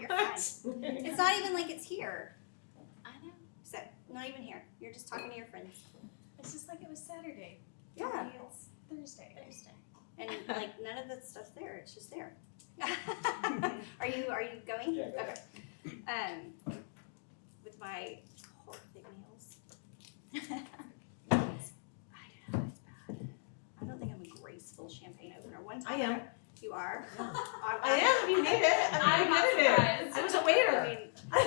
you're fine. It's not even like it's here. I know. So, not even here. You're just talking to your friends. It's just like it was Saturday. Yeah. Maybe it's Thursday. And like none of that stuff's there. It's just there. Are you going? Yeah, go Okay. With my big nails. I know it's bad. I don't think I'm a graceful champagne opener. One time I am. You are. I am. You need it. I'm not good at it. surprised. I was a waiter. I mean,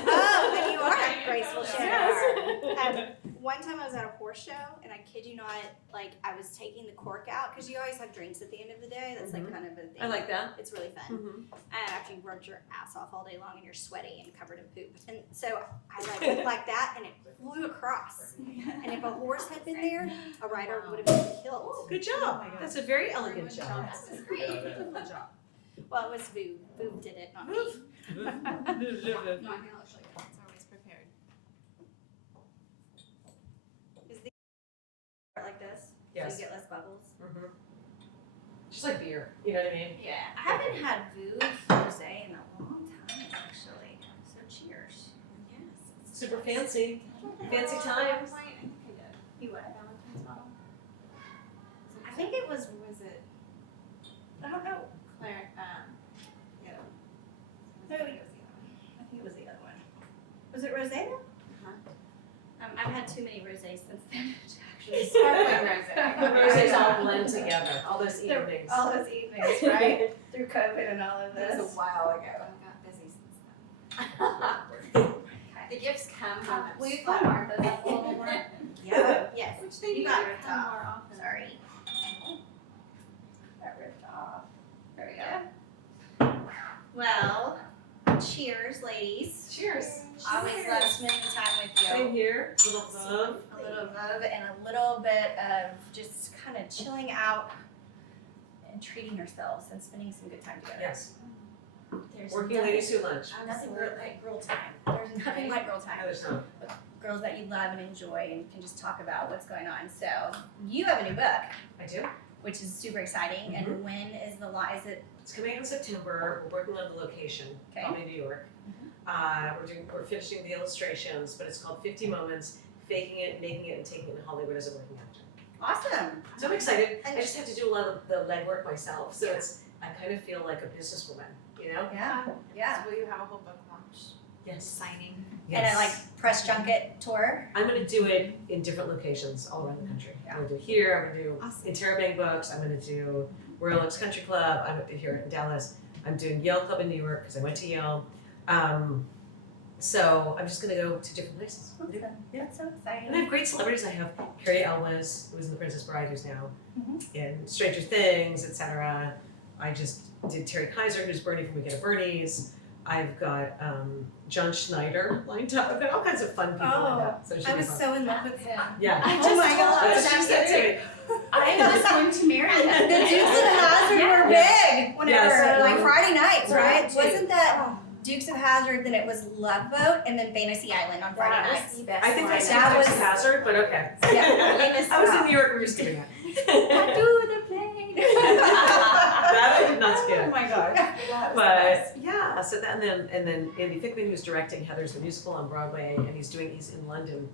oh, then you are a graceful champagne Yes. opener. One time I was at a horse show, and I kid you not, like I was taking the cork out because you always have drinks at the end of the day. That's like kind of a thing. I like that. It's really fun. After you worked your ass off all day long and you're sweaty and covered in poop. And so I like went like that and it flew across. And if a horse had been there, a rider would have been killed. Good job. That's a very elegant job. This is great. Well, it was Voo. Voo did it, not me. Not gonna show you. It's always prepared. Is the like this? Yes. So you get less bubbles. Just like beer. You know what I mean? Yeah. I haven't had Voo Rosé in a long time, actually. So cheers. Yes. Super fancy. Fancy times. I think I did. You what? Valentine's bottle. I think it was, Was it I don't know. Claire? Yeah. No, I think it was the other one. Was it rosé? I've had too many rosés since then. Actually, sparkling rosé. The roses all blend together. All those evenings. All those evenings, right? Through COVID and all of That this. was a while ago. I got busy since then. The gifts come from Will you spot put art those up a little more? Yeah. Yes. Which they You need got to ripped come off. more often. Sorry. Got ripped off. There we go. Well, cheers, ladies. Cheers. Always love spending time with you. Same here. Little love. A little love and a little bit of just kind of chilling out and treating yourselves and spending some good time together. Yes. There's Working nothing, ladies who lunch. nothing like girl time. There's nothing like girl time. There's no. Girls that you love and enjoy and can just talk about what's going on. So you have a new book, I do. which is super exciting. And when is the is it? It's coming out in September. We're working on the location, Okay. probably New York. We're finishing the illustrations, but it's called 50 Moments, Faking It, Making It, and Taking It to Hollywood as a Working Actor. Awesome. So I'm excited. I just have to do a lot of the legwork myself. So I kind of feel like a businesswoman, you know? Yeah. Yeah. So will you have a whole book launch? Yes. Signing. And a like press junket tour. I'm gonna do it in different locations all around the country. Yeah. I'm gonna do it here, I'm gonna do Awesome. in Terabang Books, I'm gonna do Royal Oaks Country Club, I'm here in Dallas, I'm doing Yale Club in New York, because I went to Yale. So I'm just gonna go to different places. Awesome. Yeah. That's so And I exciting. have great celebrities. I have Carrie Elwes, who was in The Princess Bride, who's now Mhm. in Stranger Things, etc. I just did Terry Kaiser, who's Bernie from Weekend at Bernie's. I've got John Schneider lined up. I've got all kinds of fun people lined up. So it should I be was fun. so in love with him. Yeah. Oh my God. That's just it to me. I am just going to marry The Dukes of Hazzard were big whenever, Yes. like Friday nights, right? Right. Wasn't that Dukes of Hazzard? Then it was Love Boat, and then Fantasy Island on Friday That was nights. the best I think line. I said That Dukes was- of Hazzard, but okay. Yeah, you missed I was in out. New York. We were just kidding that. Do the plane. That I did not skip. Oh my gosh. That was the But yeah, so that and then Andy Fickman, who's directing Heather's the musical on Broadway, and he's in London,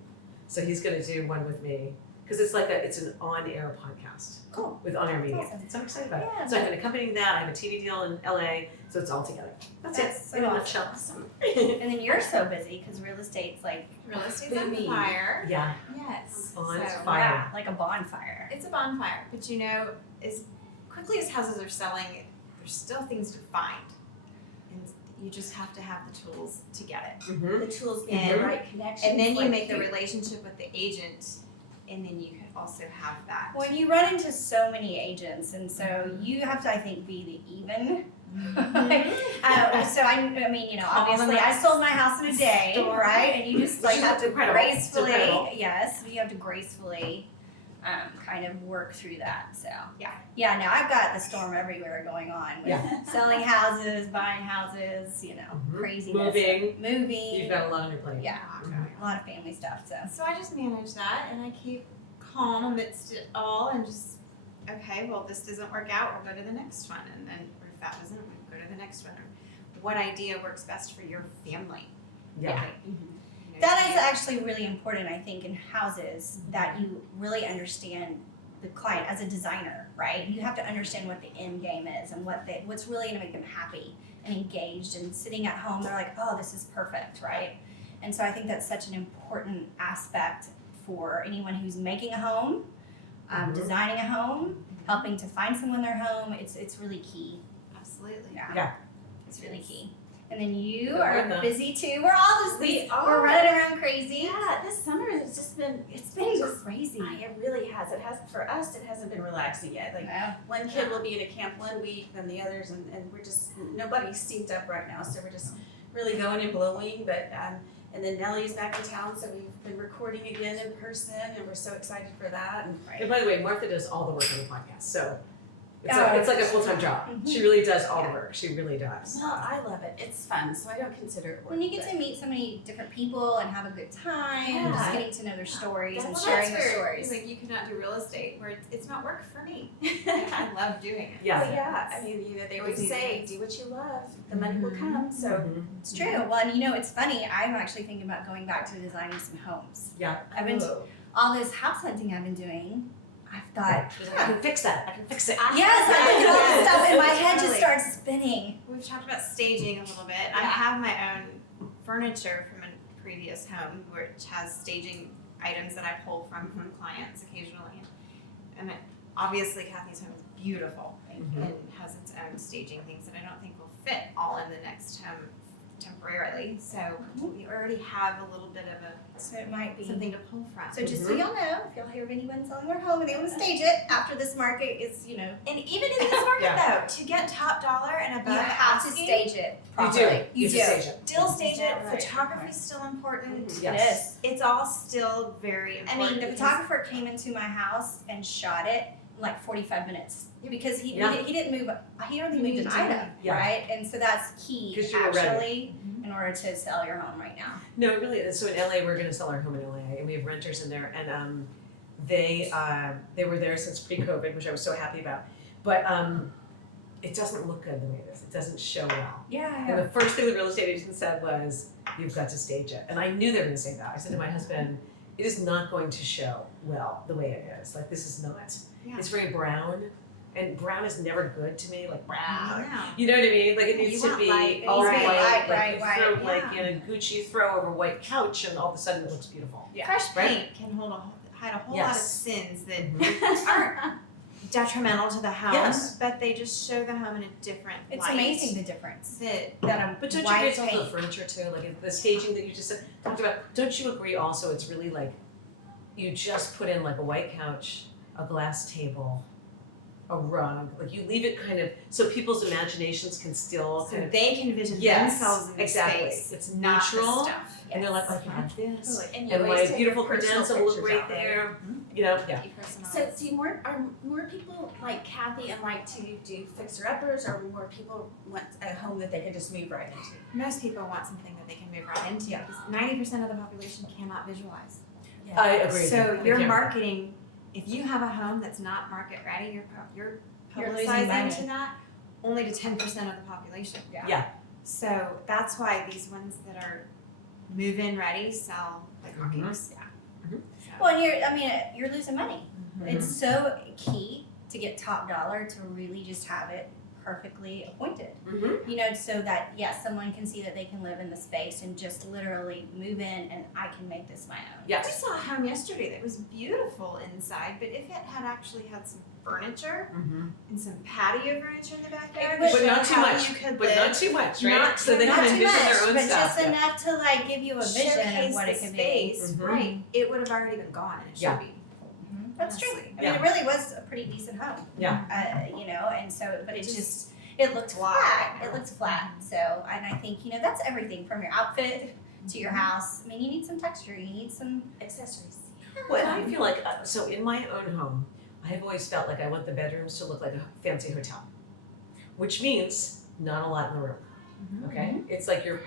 so he's gonna do one with me because it's an on-air podcast. Cool. With on-air media, Awesome. so I'm excited about Yeah. it. So I have an accompanying that. I have a TV deal in LA, so it's all together. That's That's it. so in a awesome. nutshell. Awesome. And then you're so busy because real estate's like Real estate's on booming. fire. Yeah, Yes. on So, fire. yeah, like a bonfire. It's a bonfire, but you know, as quickly as houses are selling, there's still things to find. And you just have to have the tools to get it. Mm-hmm. The tools And- and the right connections. And then you like make the relationship with the agent, and then you could also have that. When you run into so many agents, and so you have to, I think, be the even. So I mean, you know, Call them obviously I up. sold my house in a day, Store. right? And you just Which like is have to incredible. It's gracefully, incredible. yes, you have to gracefully kind of work through that. So Yeah. yeah. Now I've got the storm everywhere going on with Yeah. selling houses, buying houses, you know, Mhm. craziness, Moving. You've got a lot on your plate. yeah, Mhm. a lot of family stuff. So So I just manage that, and I keep calm amidst it all, and just, okay, well, this doesn't work out, we'll go to the next one, and then, or if that doesn't, we'll go to the next one. Or what idea works best for your family. Yeah. Like, you know, That is actually really important, I think, in houses, that you really understand the client as a designer, right? You have to understand what the end game is and what's really gonna make them happy and engaged and sitting at home, they're like, oh, this is perfect, right? And so I think that's such an important aspect for anyone who's making a home, designing a home, helping to find someone their home. It's really key. Absolutely. Yeah. It's really key. And then you But are we're not. busy too. We're all just We we're are. running around crazy. Yeah, this summer has just been, It's been just- crazy. it really has. It has, for us, it hasn't been relaxing yet. Like, Yeah. one kid will be in a camp one week, then the others, and we're just, nobody's synced up right now, so we're just really going and blowing, but, and then Nellie's back in town, so we've been recording again in person, and we're so excited for that, and And by the way, Martha does all the work on the podcast, so it's, Oh, it's like a full-time job. Mhm. She really does all the Yeah. work. She really does. well, I love it. It's fun, so I don't consider it work. When you get but- to meet so many different people and have a good time, Yeah. just getting to know their stories and Well, sharing that's their where, stories. like, you cannot do real estate where it's not work for me. I love doing it. Yeah. But yeah, I mean, you know, they always Easy. say, do what you love, the money will come, so. Mhm. It's true. Well, and you know, it's funny. I'm actually thinking about going back to designing some homes. Yeah. I've been Oh. all this house hunting I've been doing. I've thought, She's like, I can fix that. I can fix it. yes, I look at all this Yes. stuff and my head just Totally. starts spinning. We've talked about staging a little bit. I Yeah. have my own furniture from a previous home which has staging items that I pull from clients occasionally. And it, obviously Kathy's home is beautiful Mhm. and has its own staging things that I don't think will fit all in the next home temporarily. So we already have a little bit of So it might be. something to pull from. So just so y'all know, if y'all hear of anyone selling their home and they want to stage it after this market is, you know, And even in this market Yeah. though, to get top dollar and above you have to asking, stage it You properly. do. You have do. to stage it. still stage Is that it. right? Photography is still important. Mhm. It Yes. is. It's all still very I important. mean, the because- photographer came into my house and shot it in like 45 minutes because he didn't move. He only moved an item, Yeah. right? And so that's key 'Cause you were ready. actually in order to sell your home right now. No, it really is. So in LA, we're going to sell our home in LA, and we have renters in there, and they were there since pre-COVID, which I was so happy about. But it doesn't look good the way it is. It doesn't show well. Yeah. And the first thing the real estate agent said was, "You've got to stage it." And I knew they were going to say that. I said to my husband, "It is not going to show well the way it is. Like this is not. Yeah. It's very brown, and brown is never good to me. Like brown." No. You know what I mean? Like it You needs to want be light. It all needs white. to be light, like right, you right, throw like yeah. in a Gucci throw over a white couch, and all of a sudden it looks beautiful. Yeah. Fresh Right? paint can hide a whole lot of Yes. sins that Mhm. aren't detrimental to the home, Yes. but they just show the home in a different It's light. amazing the difference That that a But don't you white agree it's also the paint. furniture too? Like the staging that you just talked about. Don't you agree also? It's really like you just put in like a white couch, a glass table, a rug. Like you leave it kind of so people's imaginations can still so kind of. they can envision Yes, themselves in the exactly. space. It's not neutral, the stuff. And they're like, I can have this, And you and always my take beautiful your personal credenza will look pictures right out, right? there. You know, yeah. You personalize. So do are more people like Kathy and like to do fixer-uppers, or more people want a home that they can just move right into? Most people want something that they can move right into. Yeah. Because 90% of the population cannot visualize. I agree. with So you. your Yeah. marketing, if you have a home that's not market ready, you're You're losing publicizing money. to that only to 10% of the population. Yeah. So that's why these ones that are move-in ready sell like Mhm. hotcakes. Mhm. So, Well, you're losing money. It's so key to get top dollar to really just have it perfectly appointed. Mhm. You know, so that yes, someone can see that they can live in the space and just literally move in and I can make this my own. we Yes. saw a home yesterday that was beautiful inside, but if it had actually had some furniture Mhm. and some patio furniture in the backyard, would to But show not too how much. you could But live. not too much, right? Not so they too can much. Not too envision much, their own but stuff. just enough to like give you a vision of Showcase what the it could space, Mhm. right? It would have already been gone, and it should Yeah. be. be. That's true. Honestly. I mean, it really was a pretty decent home. Yeah. You know, and so, but it Just just it looked flat. flat. It looked flat. So, and I think that's everything from your outfit to your house. I mean, you need some texture. You need some. Accessories. Well, and I feel like so in my own home, I have always felt like I want the bedrooms to look like a fancy hotel, which means not a lot in the room. Okay, it's like your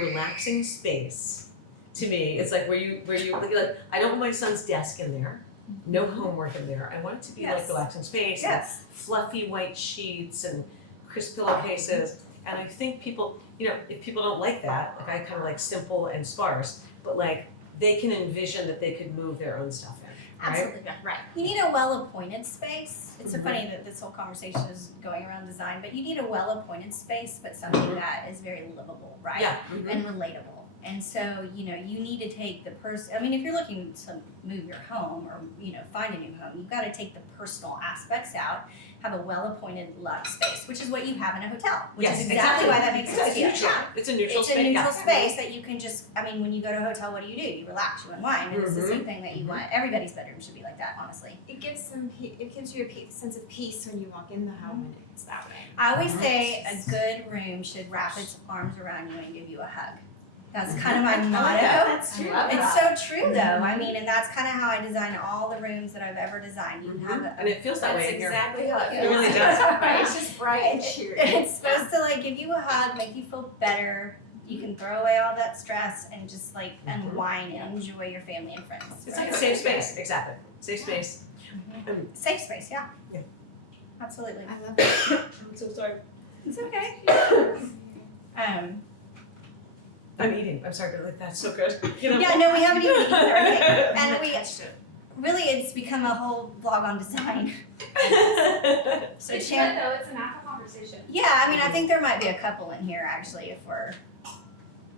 relaxing space. To me, it's like where you like. I don't want my son's desk in there. No homework in there. I want it to be like Yes. relaxing space. Yes. And fluffy white sheets and crisp pillowcases. And I think people, you know, if people don't like that, like I kind of like simple and sparse, but like they can envision that they could move their own stuff in, right? Absolutely. Right. You need a well-appointed space. It's so Mhm. funny that this whole conversation is going around design, but you need a well-appointed space, but something that is very livable, right? Yeah. And relatable. And so, you know, you need to take the I mean, if you're looking to move your home or, you know, find a new home, you've got to take the personal aspects out, have a well-appointed luxe space, which is what you have in a hotel, which Yes, is exactly why that makes It's sense to you. neutral. It's a neutral It's space. a neutral yeah. space that you can just, I mean, when you go to a hotel, what do? You relax, you unwind, and it's the same thing that you want. Everybody's bedroom should be like that, honestly. It gives you a sense of peace when you walk in the home and it's that way. I always say a good room should wrap its arms around you and give you a hug. That's kind of my motto. That's true. It's so true though. I mean, and that's kind of how I design all the rooms that I've ever designed. You have a, And it feels that That's way in here. exactly how it It feels. really does. Right, it's just bright and cheery. It's supposed to like give you a hug, make you feel better. You can throw away all that stress and just like unwind and enjoy your family and friends. It's like a safe space, exactly. Safe space. Safe space, yeah. Yeah. Absolutely. I love it. I'm so sorry. It's okay. I'm eating. I'm sorry, but like that's so good. You know? Yeah, no, we haven't even eaten or anything. And we really, it's become a whole vlog on design. So It's Shan- good though, it's a natural conversation. Yeah, I mean, I think there might be a couple in here actually, if we're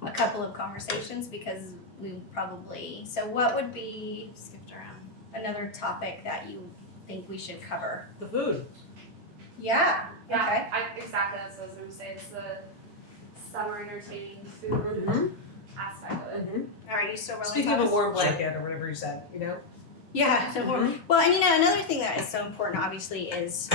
a couple of conversations, because we probably. So, what would be Skipped around. another topic that you think we should cover? The food. Yeah. Yeah, Okay. exactly, that's what I was gonna say, it's the summer entertaining food Mm-hmm. aspect of it. All right, you still rolling? Speaking of a Thomas? warm blanket or whatever you said, you know? Yeah. So well, and you know, another thing that is so important, obviously, is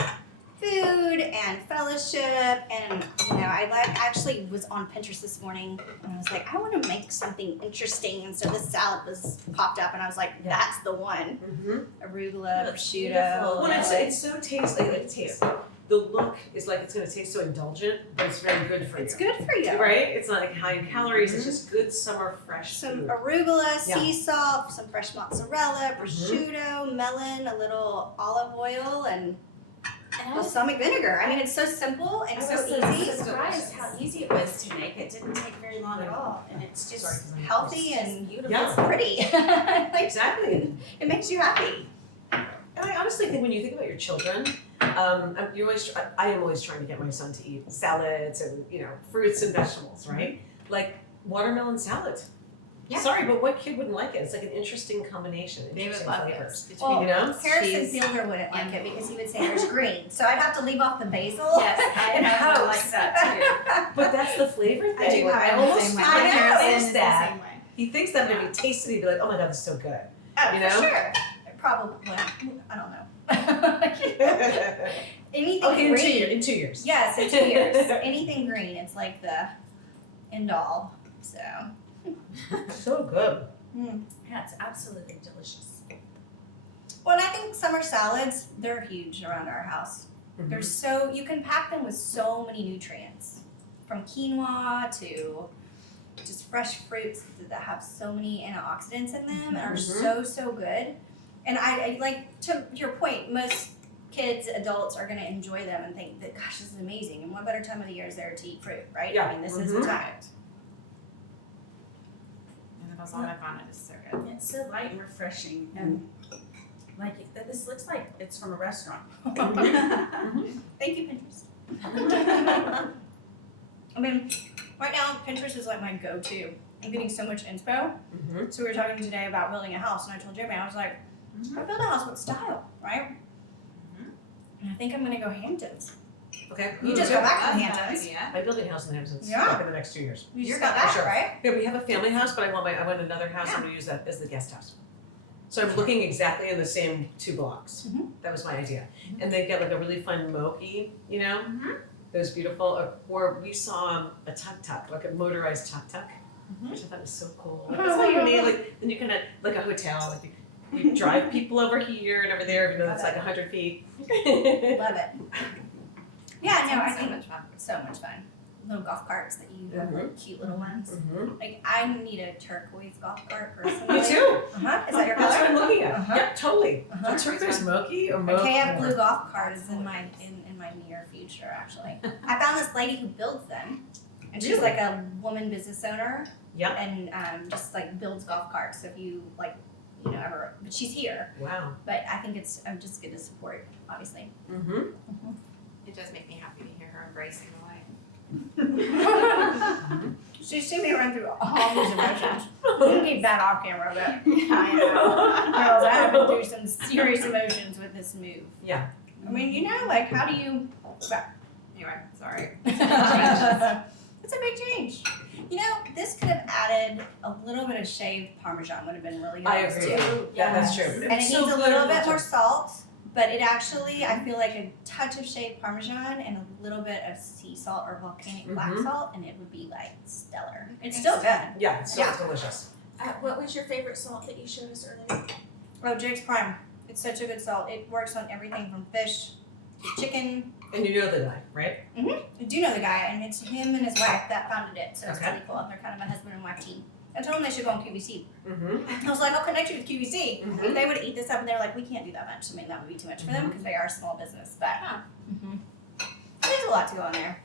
food and fellowship. And you know, I actually was on Pinterest this morning, and I was like, I want to make something interesting. And so this salad was popped up, and I was like, Yeah. that's the one. Mm-hmm. Arugula, Looks prosciutto. beautiful. Well, it's so tasty. Like, the look is like it's gonna taste so indulgent, but it's very good for you. It's good for you. Right? It's not like high in calories, it's just good summer fresh Some food. arugula, Yeah. sea salt, some fresh mozzarella, prosciutto, melon, a little olive oil, and balsamic vinegar. I mean, it's so simple and so easy. Surprised how easy it was to make. It didn't take very long at all, and it's just Sorry, 'cause I'm healthy and beautiful. Yeah. it's pretty. Like, Exactly. it makes you happy. And I honestly think when you think about your children, I am always trying to get my son to eat salads and, you know, fruits and vegetables, right? Like watermelon salad. Yeah. Sorry, but what kid wouldn't like it? It's like an interesting combination, They would interesting love flavors. it. Well, You know? Harrison cheese Fielder wouldn't like and- it because he would say there's green. So I'd have to leave off the basil. Yes, I and have hopes. like that But that's the flavor thing. I do Like, have I it the almost same way. feel like Harrison he is thinks the that. same way. He thinks that when he tastes it, he'd be like, oh my god, this is so good. Oh, You for know? sure. Probably. Well, I don't know. Anything Okay, green. in 2 years. Yes, in 2 years. Anything green, it's like the end all. So. So good. Yeah, it's absolutely delicious. Well, and I think summer salads, they're huge around our house. They're so, you can pack them with so many nutrients. From quinoa to just fresh fruits that have so many antioxidants in them and are so good. And I like, to your point, most kids, adults are going to enjoy them and think that, gosh, this is amazing. And what better time of the year is there to eat fruit, right? Yeah. I mean, this is the time. And the balsamic on it is so good. It's so light and refreshing, and like this looks like it's from a restaurant. Thank you, Pinterest. I mean, right now, Pinterest is like my go-to. I'm getting so much inspo. Mm-hmm. So we were talking today about building a house, and I told Jimmy, I was like, I build a house with style, right? And I think I'm gonna go Hamptons. Okay. You just go back to Love the that Hamptons. idea. I'm building a house in the Hamptons Yeah. like in the next 2 years. You You're just got good, that, sure. right? Yeah, we have a family house, but I want another house. I'm gonna use that as the guest house. So I'm looking exactly in the same 2 blocks. Mhm. That was my idea. And they get like a really fun mochi, you know? Mhm. Those beautiful, or we saw a tuk-tuk, like a motorized tuk-tuk, Mhm. which I thought was so cool. Like, that's what you need, like, then you kind of, like a hotel, like you drive people over here and over there, even though it's like 100 feet. Love it. Yeah, no, I Sounds so think much fun. so much fun. little golf carts that you have, like, cute little ones. Mhm. Like, I need a turquoise golf cart personally. Me too. Uh-huh, is that your That's what I'm color? looking at. Uh-huh. Yep, totally. Uh-huh. A turquoise mochi or A mocha. KF blue golf cart is in my near future, actually. I found this lady who builds them, and she's Really? like a woman business owner. Yep. And just like builds golf carts. So if you like, ever, but she's here. Wow. But I think I'm just good to support, obviously. Mm-hmm. It does make me happy to hear her embracing the light. She's seen me run through all these emotions. We can keep that off camera, but I know. girls, I have been through some serious emotions with this move. Yeah. I mean, like, how do you? Anyway, sorry. It's a big change. This could have added a little bit of shaved Parmesan. Would have been really good. I agree. too. Yeah, that's true. And it needs a little bit more salt, but it actually, I feel like a touch of shaved Parmesan and a little bit of sea salt or volcanic black salt, and it would be like stellar. It's still good. Yeah, it's so Yeah. delicious. What was your favorite salt that you showed us earlier? Oh, Jake's Prime. It's such a good salt. It works on everything from fish to chicken. And you know the guy, right? I do know the guy, and it's him and his wife that founded it, so it's Okay. really cool. They're kind of a husband and wife team. I told them they should go on QVC. Mm-hmm. I was like, I'll connect you with QVC. Mhm. They would eat this up, and they're like, we can't do that much. I mean, that would be too much for them because they are a small business. But there's a lot to go on there.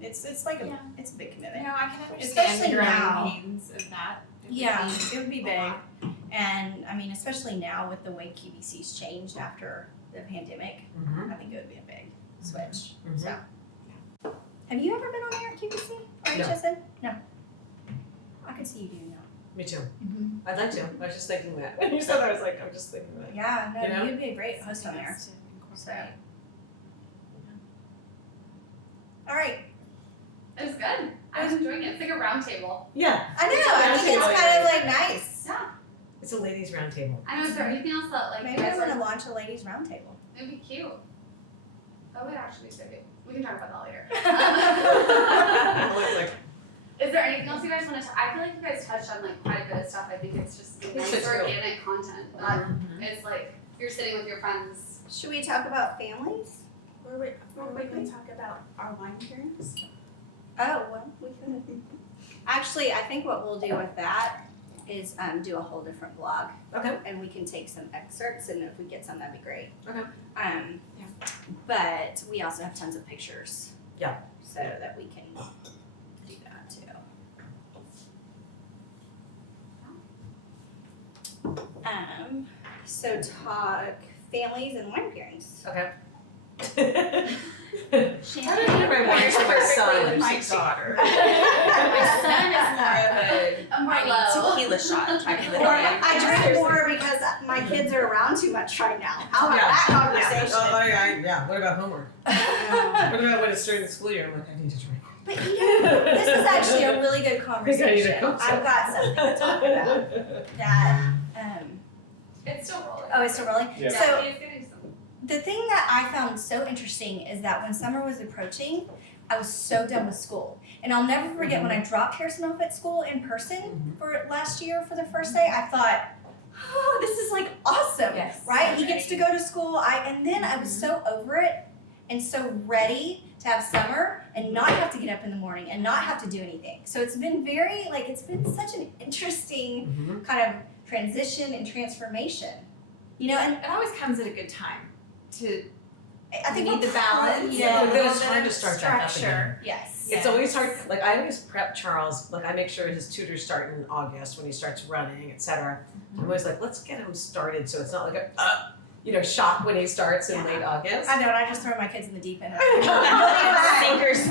It's like it's a big You commitment. know, I can understand Especially the growing now. pains of that. It would Yeah, be it would be a big. lot. And I mean, especially now with the way QVC's changed after the pandemic, Mm-hmm. I think it would be a big switch. Mhm. So, have you ever been on air at QVC or No. HSN? No. I could see you doing that. Me too. Mm-hmm. I'd like to. I was just thinking that. When you said that, I was like, I'm just thinking that. Yeah, no, You know? you'd be a great host on there. Nice to So, incorporate. all right. It was good. I was enjoying it. It's like a round table. Yeah, I know. It's I actually think it's really kind of great. like nice. Yeah. it's a ladies' round table. I know. Is there anything else that like Maybe you I'm guys gonna like? launch a ladies' roundtable. It'd be cute. That would actually be so cute. We can talk about that later. Like, Is there anything else you guys want to? I feel like you guys touched on like quite a bit of stuff. I think it's just It's nice so true. organic content. It's like you're sitting with your friends. Should we talk about families? Were we going to talk about our wine pairings? Oh, well, we could. Actually, I think what we'll do with that is do a whole different blog. Okay. And we can take some excerpts, and if we get some, that'd be great. Okay. But we also have tons of pictures. Yeah. So that we can do that too. So talk families and wine pairings. Okay. How do I get my wine for my son? With my She's- daughter. My son is more of a A Merlot. tequila shot type of Or thing. I drink more because my kids are around too much right now. How about that conversation? Yeah. What about homework? What about when it's during the school year? I'm like, I need to drink. But this is actually a really good I need conversation. to cook I've got something to talk about. That It's still rolling. oh, it's still rolling. Yeah. So he's getting some. the thing that I found so interesting is that when summer was approaching, I was so done with school. And I'll never forget when I dropped Harrison off at school in person for last year for the first day, I thought, oh, this is like awesome. Yes. Right? He gets to go to school. And then I was so over it and so ready to have summer and not have to get up in the morning and not have to do anything. So it's been it's been such an interesting Mm-hmm. kind of transition and transformation. And It always comes at a good time to I think We need we're the balance. Yeah, But a then little it's bit hard of to start back up structure. Yes. It's always hard. Like I always prep Charles. Like I make sure his tutors start in August when he starts running, etc. I'm always like, let's get him started so it's not like a shock when he starts in late August. I know, and I just throw my kids in the deep end. Sinkers.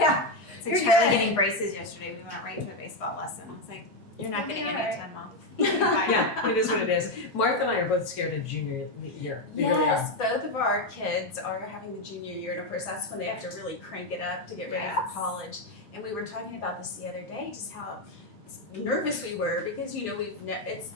Yeah. So You're Charlie good. getting braces yesterday, we went right to a baseball lesson. I was like, you're not getting any Yeah. time off. Yeah, it is what it is. Martha and I are both scared of junior year. We really are. Yes, both of our kids are having the junior year, and of course that's when they have to really crank it up to get ready Yes. for college. And we were talking about this the other day, just how nervous we were because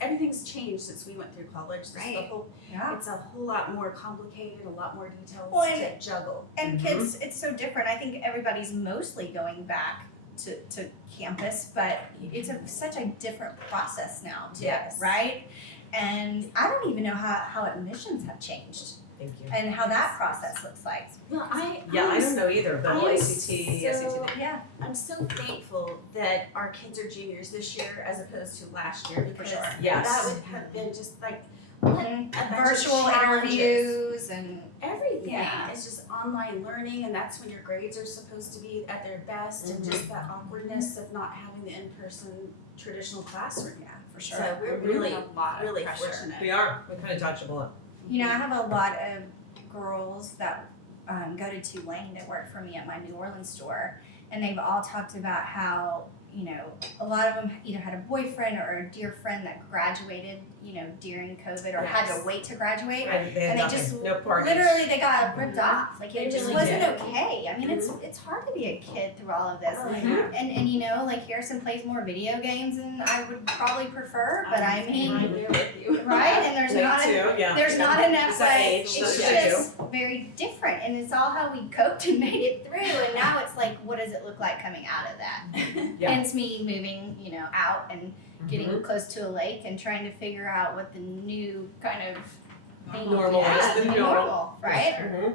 everything's changed since we went through college. This is the Right. whole, Yeah. it's a whole lot more complicated, a lot more details Well, to juggle. And Mhm. kids, it's so different. I think everybody's mostly going back to campus, but it's such a different process now too, Yes. right? And I don't even know how admissions have changed. Thank you. and how that process looks like. Well, I don't know either, the whole I'm ACT, SAT. Yeah. I'm so thankful that our kids are juniors this year as opposed to last year because sure. Yes. that would have been just like a bunch of Virtual challenges. interviews and Everything. Yeah. It's just online learning, and that's when your grades are supposed to be at their best, and just that awkwardness of not having the in-person traditional classroom. yeah, for sure. So we're Mhm. really, A lot of really pressure. fortunate. We are, we kind of dodged a bullet. You know, I have a lot of girls that go to Tulane that work for me at my New Orleans store, and they've all talked about how, you know, a lot of them either had a boyfriend or a dear friend that graduated, you know, during COVID or had Yes. to wait to graduate. And they had And they nothing, just no parties. literally they got ripped off. Like They it just really wasn't did. okay. I mean, it's hard to be a kid through all of this. Oh, Mhm. And you know, like Harrison plays more video games than I would probably prefer, but I mean, I'm right there with you. right? And there's Me not too, yeah. there's not enough It's that like age, it's so yeah. just very different, and it's all how we coped and made it through. And now it's like, what does it look like coming out of that? Yeah. Hence me moving, you know, out and getting Mhm. close to a lake and trying to figure out what the new kind of thing Normal is yeah, the new new normal. normal, right? Mhm.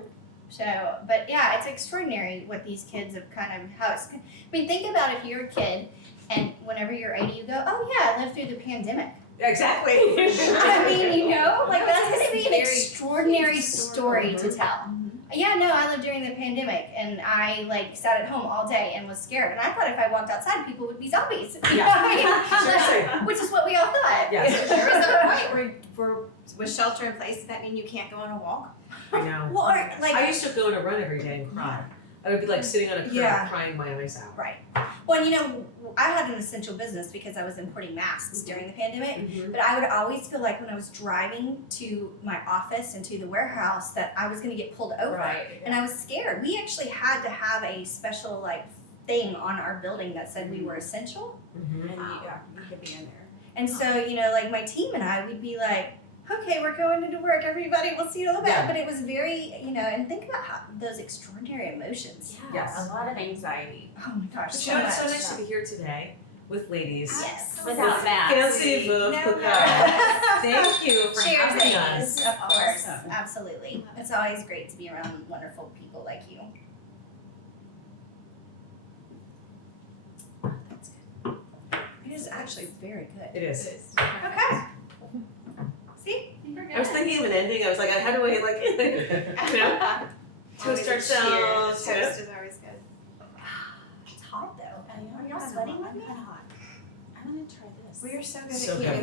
So, but yeah, it's extraordinary what these kids have kind of how it's. I mean, think about if you're a kid and whenever you're 80, you go, oh yeah, I lived through the pandemic. Exactly. I mean, you know, like that's going to be an Very extraordinary story to tell. Mhm. Yeah, no, I lived during the pandemic and I like sat at home all day and was scared. And I thought if I walked outside, people would be zombies. You know what I mean? Seriously. Which is what we all thought. Yes. There was a point where with shelter in place, does that mean you can't go on a walk? I know. Well, or, like, I used to go on a run every day and cry. I would be like sitting on a curb Yeah. crying my eyes out. well, you know, I had an essential business because I was importing masks during the pandemic. Mhm. But I would always feel like when I was driving to my office and to the warehouse that I was going to get pulled over. Right. And I was scared. We actually had to have a special like thing on our building that said we were essential. Mhm. And you could be in there. And so, you know, like my team and I, we'd be like, okay, we're going into work. Everybody, we'll see you in a little bit. Yeah. But it was very, you know, and think about how those extraordinary emotions. Yes. A lot of anxiety. Oh my gosh, But so you know, it's so much. nice to be here today with ladies. Yes. Without masks. Fancy Veuve No Cookout. masks. Thank you for Cheers, having ladies. us. Of course, Awesome. absolutely. It's always great to be around wonderful people like you. That's good. It is actually very good. It is. Okay. See? I was thinking of an ending. I was like, how do I like, you know? Toast ourselves. Toast is always good. It's hot though. I know. Are y'all sweating with me? I'm hot. I'm gonna try this. We are so good So at good. keeping